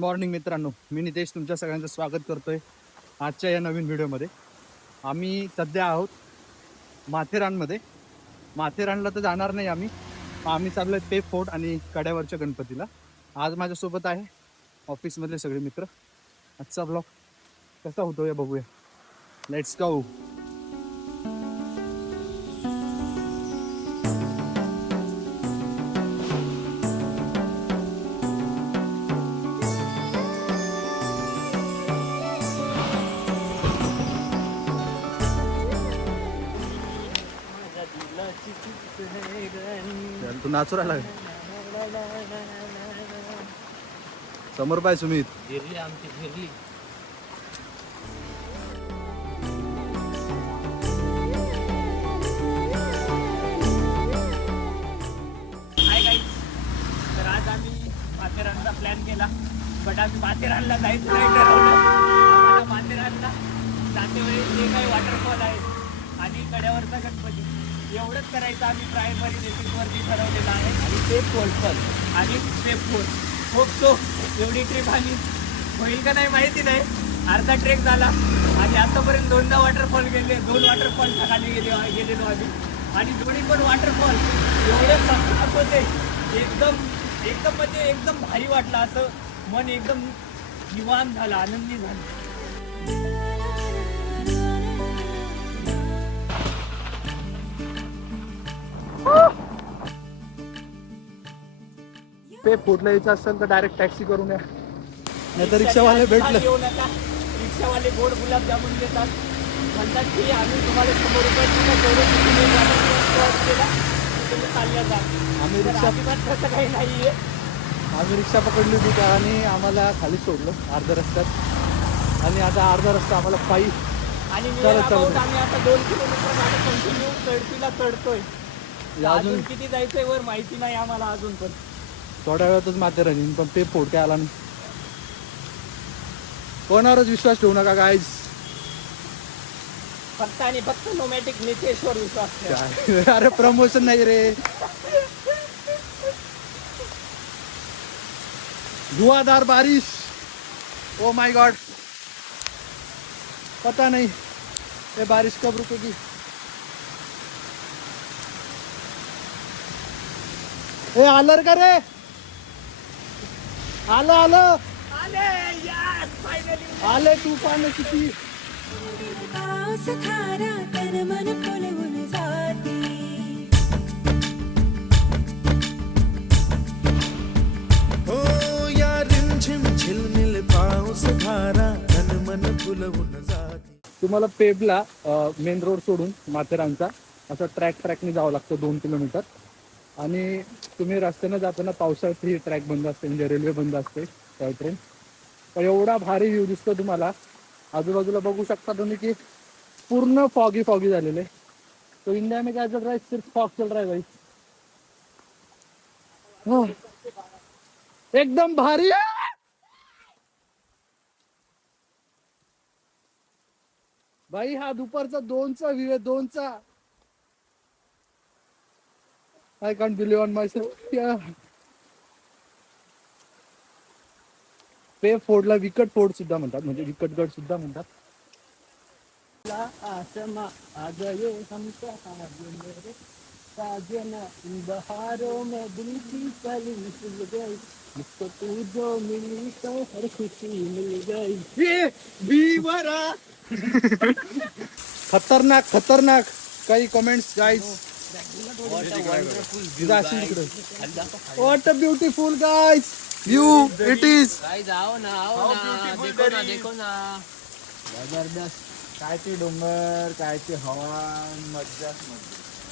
Morning मित्रांनो, मी नितेश तुमच्या सगळ्यांचं स्वागत करतोय आजच्या या नवीन व्हिडिओमध्ये. आम्ही सध्या आहोत माथेरानमध्ये. माथेरानला तर जाणार नाही आम्ही चाललो आहे पे फोर्ट आणि कड्यावरच्या गणपतीला. आज माझ्यासोबत आहे ऑफिसमधले सगळे मित्र. आजचा ब्लॉग कसा होतो या बघूया. Let's go. तू नाचू राहिला समोर पाय सुमित. फिरली आमची फिरली. हाय गाईज, तर आज आम्ही माथेरानचा प्लॅन केला, बट आम्ही माथेरानला जायचं नाही ठरवलं. आम्हाला माथेरानला जाते वेळी जे काही वॉटरफॉल आहेत आणि कड्यावरचा गणपती एवढंच करायचं आम्ही प्रायमरी बेसिसवरती ठरवलेलं आहे. आणि सेफ फोर्ट पण आणि सेफ फोर्ट होप सो एवढी ट्रिप आम्ही होईल का नाही माहिती नाही. अर्धा ट्रेक झाला आणि आतापर्यंत दोनदा वॉटरफॉल गेले, 2 वॉटरफॉल खाली गेलेलो आम्ही. आणि दोन्ही पण वॉटरफॉल एवढे मस्त होते, एकदम म्हणजे एकदम भारी वाटलं. असं मन एकदम निवांत झालं, आनंदी झालं. पे फोर्टला यायचं असेल तर डायरेक्ट टॅक्सी करून या, नाही तर रिक्षावाले भेटले. येऊ नका, रिक्षावाले गोड गुलाबजामुन देतात, म्हणतात की आम्ही तुम्हाला 100 रुपये तुम्ही चालल्या जा. आम्ही तसं काही नाहीये. आम्ही रिक्षा पकडली होती आणि आम्हाला खाली सोडलं अर्ध्या रस्त्यात. आणि आता अर्धा रस्ता आम्हाला पायी आणि चालत आम्ही आता 2 किलोमीटर झालं कंटिन्यू चढतीला चढतोय. अजून किती जायचंय वर माहिती नाही आम्हाला अजून, पण थोड्या वेळातच माथेरान. पण ते फोड काय आला नाही. कोणावरच विश्वास ठेवू नका गाईज. फक्त आणि फक्त नोमॅटिक नितेशवर विश्वास ठेवा. अरे प्रमोशन नाही रे. धुआंधार बारिश, ओ माय गॉड. पता नहीं ये बारिश कब रुकेगी. ए आलर का रे, आलं आले यार, फायनली आले तुफान किती. पाऊस खारा तन मन फुलवून जाते. हो या रिमझिम झिलमिल पाऊस खारा तन मन फुलवून जाते. तुम्हाला पेबला मेन रोड सोडून माथेरानचा असं ट्रॅकने जावं लागतं 2 किलोमीटर. आणि तुम्ही रस्त्यानं जाताना पावसाळ्यात ही ट्रॅक बंद असते, म्हणजे रेल्वे बंद असते, टॉय ट्रेन. तर एवढा भारी व्ह्यू दिसतो तुम्हाला. आजूबाजूला बघू शकता तुम्ही की पूर्ण फॉगी झालेले. तो इंडिया में क्या चल रहा है, सिर्फ फॉग चल रहा है भाई. हो, एकदम भारी आहे. भाई हा दुपारचा 2चा व्ह्यू आहे, 2चा. I can't believe on my self. पे फोर्टला विकट फोर्ट सुद्धा म्हणतात, म्हणजे विकटगड सुद्धा म्हणतात. आसमा आ गए हम मेरे साजना, इन बहारों में दिल की कली मिल गई, मुझको तू जो मिली तो हर खुशी मिल गई. खतरनाक काही comments guys. What a beautiful guys view it is. आओ ना, देखो ना. जबरदस्त. काय ते डोंगर, काय ते हवा, मज्जा.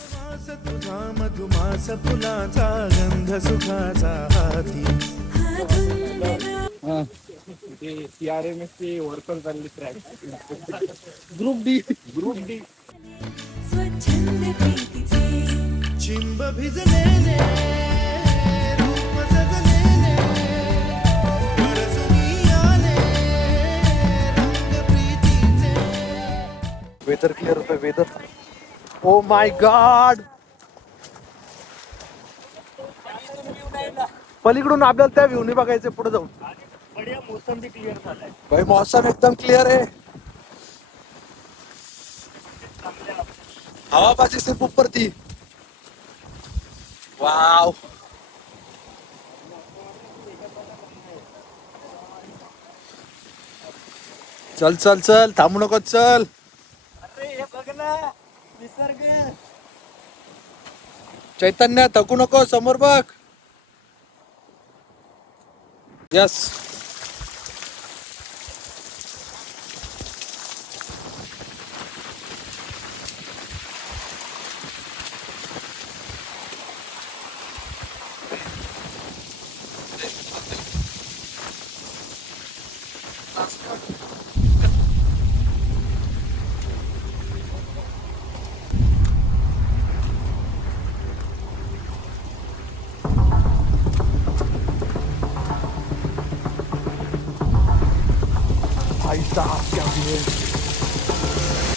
वास तुझा मधुमास फुलाचा गंध सुखाचा हाती. हा, ते CRMS चे वर्कर चालले ट्रॅक. Group D. स्वच्छंद प्रीतीचे चिंब भिजलेले रूप सजलेले परसुनी आले रंग प्रीतीचे. वेदर क्लिअर होतं, वेदर. Oh my God. पलीकडून आपल्याला त्या व्ह्यूने बघायचं पुढे जाऊन. बढिया मौसम भी क्लिअर झालाय. भाई मौसम एकदम क्लियर है. हवाबाजी सिर्फ ऊपर थी. वाव. चल चल चल थांबू नको चल. अरे हे बघ ना निसर्ग. चैतन्य थकू नको समोर बघ. यस.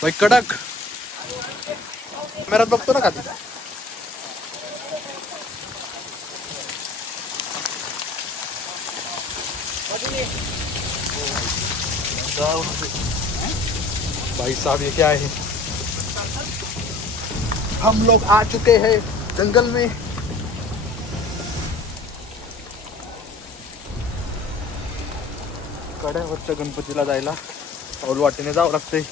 भाई कडक. कॅमेरात बघतो ना खाली. भाई साहब ये क्या है. हम लोग आ चुके हैं जंगल में. कड्यावरच्या गणपतीला जायला पाऊल वाटेने जावं लागतंय.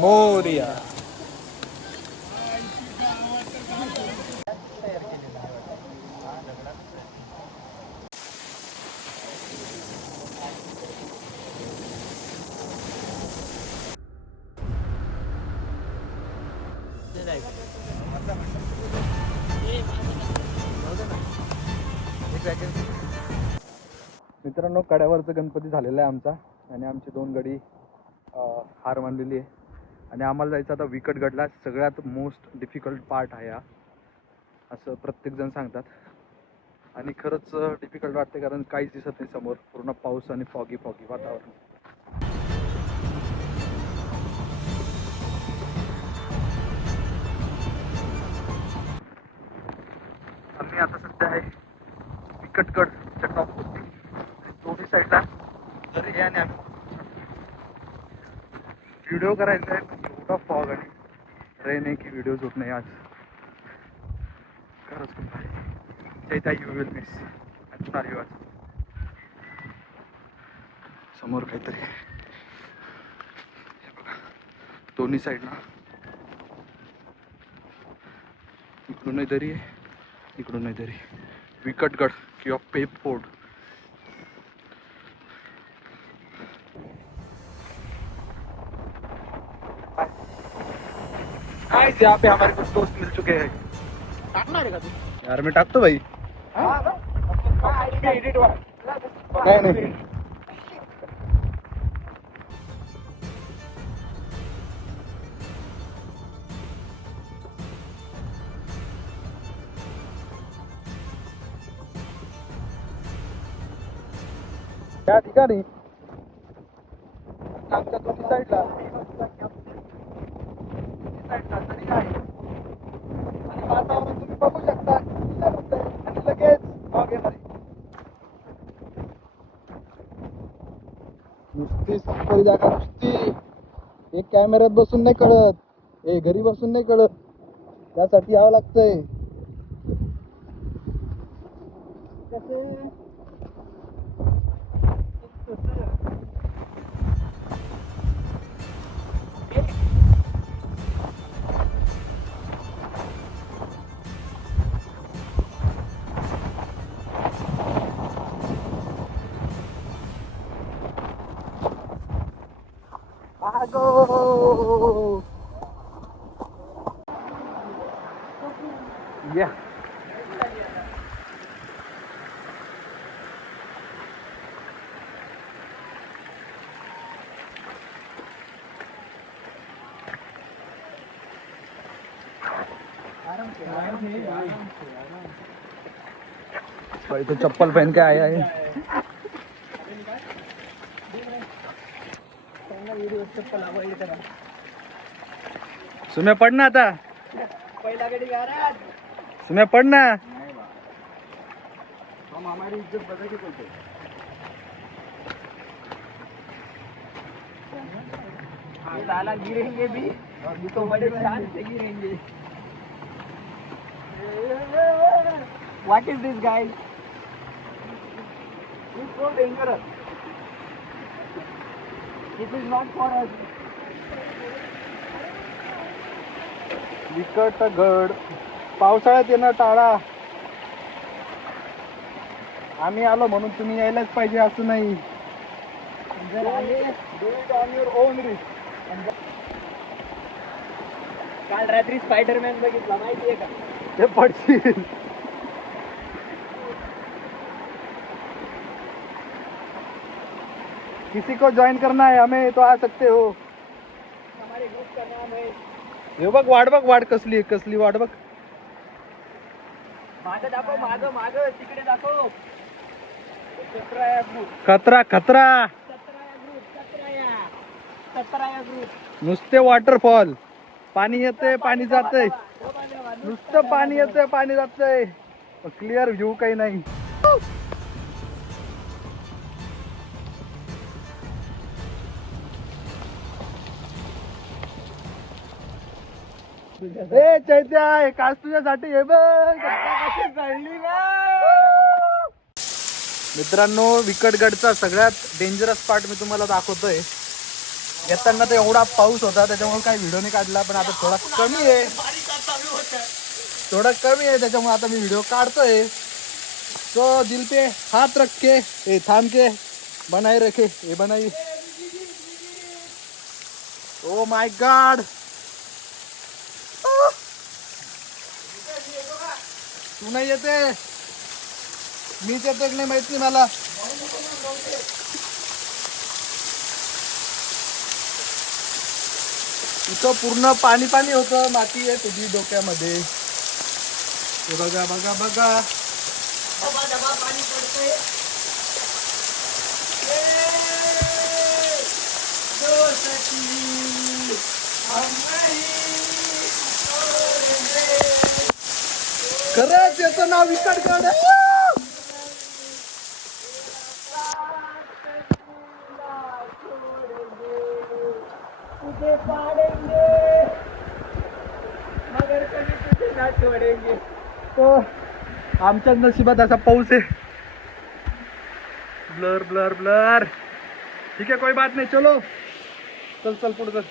मोरिया. मित्रांनो कड्यावरचा गणपती झालेला आहे आमचा आणि आमची 2 गडी हार मानलेली आहे आणि आम्हाला जायचं आता विकटगडला. सगळ्यात मोस्ट डिफिकल्ट पार्ट आहे हा असं प्रत्येकजण सांगतात आणि खरंच डिफिकल्ट वाटते कारण काहीच दिसत नाही समोर. पूर्ण पाऊस आणि फॉगी वातावरण. आम्ही आता सध्या आहे विकटगडच्या टॉपवरती. दोन्ही साईडला दरी आहे आणि आम्ही व्हिडिओ करायचा आहे पण एवढा फॉग आणि रेन आहे की व्हिडिओज होत नाही आज. खरंच खूप आहे. ते यू विल मिस. आज समोर काहीतरी हे बघा दोन्ही साईडला. इकडूनही दरी आहे इकडूनही दरी. विकटगड किंवा पेप फोर्ट. यहाँ पे हमारे कुछ दोस्त मिल चुके हैं. यार मैं टाकतो भाई. नहीं. त्या ठिकाणी आमच्या दोन्ही साईडला आणि वातावरण तुम्ही बघू शकता आणि लगेच फॉग येणार आहे. नुसती सफारी जागा नुसती. एक कॅमेऱ्यात बसून नाही कळत. हे घरी बसून नाही कळत. त्यासाठी यावं लागतंय. Go! Yeah. भाई तो चप्पल पहन के आया है. चप्पल अवॉइड करा. सुम्या पड ना आता. पहिला गडी घरात. सुम्या पड ना. हम हमारी इज्जत बदल के बोलते. साला गिरेंगे भी तो बड़े शान से गिरेंगे. What is this, guys? This is so dangerous. This is not for us. विकटगड पावसाळ्यात येणं टाळा. आम्ही आलो म्हणून तुम्ही यायलाच पाहिजे असं नाही. जर आले Do it on your own risk. काल रात्री स्पायडरमॅन बघितला माहितीये का? ते पडशील. किसी को ज्वाइन करना है हमें तो आ सकते हो. हमारे ग्रुप का नाम है. हे बघ वाट कसली आहे, कसली वाट बघ. मागं दाखव, मागं तिकडे दाखव. सतराया ग्रुप. खतरा खतरा. सतराया ग्रुप. नुसते वॉटरफॉल. पाणी येते पाणी जाते. नुसतं पाणी येते पाणी जाते. क्लिअर व्ह्यू काही नाही. ए चैत्या हे काच तुझ्यासाठी हे बघ. कशी जळली ना. मित्रांनो विकटगडचा सगळ्यात डेंजरस पार्ट मी तुम्हाला दाखवतोय. येताना तर एवढा पाऊस होता त्याच्यामुळे काही व्हिडिओ नाही काढला, पण आता थोडा कमी आहे त्याच्यामुळे आता मी व्हिडिओ काढतोय. तो दिल पे हात रख के ए थांब के बनाई रखे हे बनाई. Oh my God. तू नाही येते मीच येते की नाही माहित नाही मला. इथं पूर्ण पाणी पाणी होतं. माती आहे तुझी डोक्यामध्ये. हे बघा बघा बघा. डबा पाणी पडतंय. खरंच याचं नाव विकटगड आहे. तुझे पाडेंगे मगर कभी तुझे ना छोडेंगे. तो आमच्या नशिबात असा पाऊस आहे. Blur blur blur. ठीक आहे कोई बात नाही. चलो चल चल पुढे चल.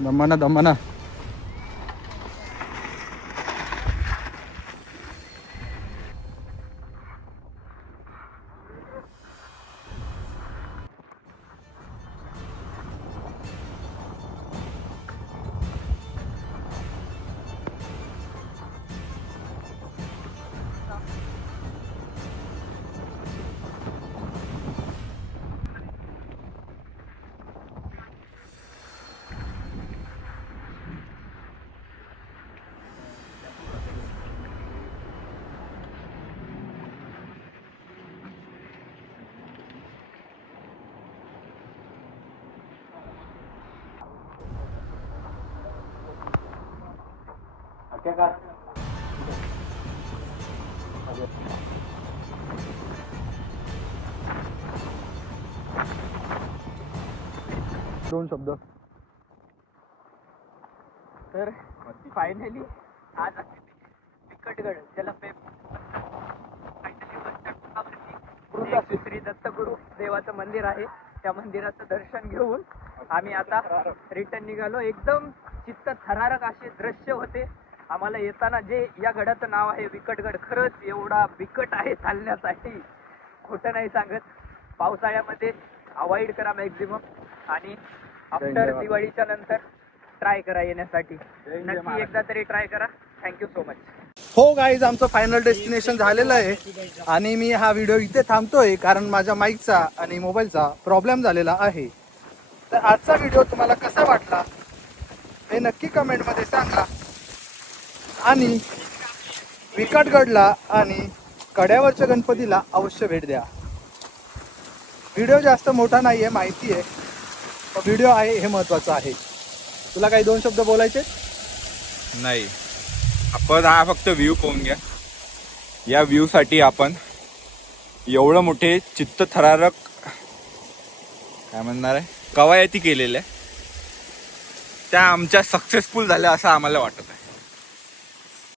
दमाना दमाना. दोन शब्द. तर फायनली आज विकटगड ज्याला श्री दत्तगुरु देवाचं मंदिर आहे त्या मंदिराचं दर्शन घेऊन आम्ही आता रिटर्न निघालो. एकदम चित्त थरारक असे दृश्य होते. आम्हाला येताना जे या गडाचं नाव आहे विकटगड, खरंच एवढा बिकट आहे चालण्यासाठी खोटं नाही सांगत. पावसाळ्यामध्ये अवॉइड करा मॅक्झिमम आणि आफ्टर दिवाळीच्या नंतर ट्राय करा येण्यासाठी. नक्की एकदा तरी ट्राय करा. Thank you so much. हो गाईज, आमचं फायनल डेस्टिनेशन झालेलं आहे आणि मी हा व्हिडिओ इथे थांबतोय कारण माझ्या माईकचा आणि मोबाईलचा प्रॉब्लेम झालेला आहे. तर आजचा व्हिडिओ तुम्हाला कसा वाटला हे नक्की कमेंटमध्ये सांगा आणि विकटगडला आणि कड्यावरच्या गणपतीला अवश्य भेट द्या. व्हिडिओ जास्त मोठा नाही आहे, माहिती आहे, पण व्हिडिओ आहे हे महत्त्वाचं आहे. तुला काही 2 शब्द बोलायचे? नाही, आपण हा फक्त व्ह्यू पाहून घ्या. या व्ह्यू साठी आपण एवढं मोठे चित्तथरारक काय म्हणणार आहे कवायती केलेल्या, त्या आमच्या सक्सेसफुल झाल्या असं आम्हाला वाटत आहे.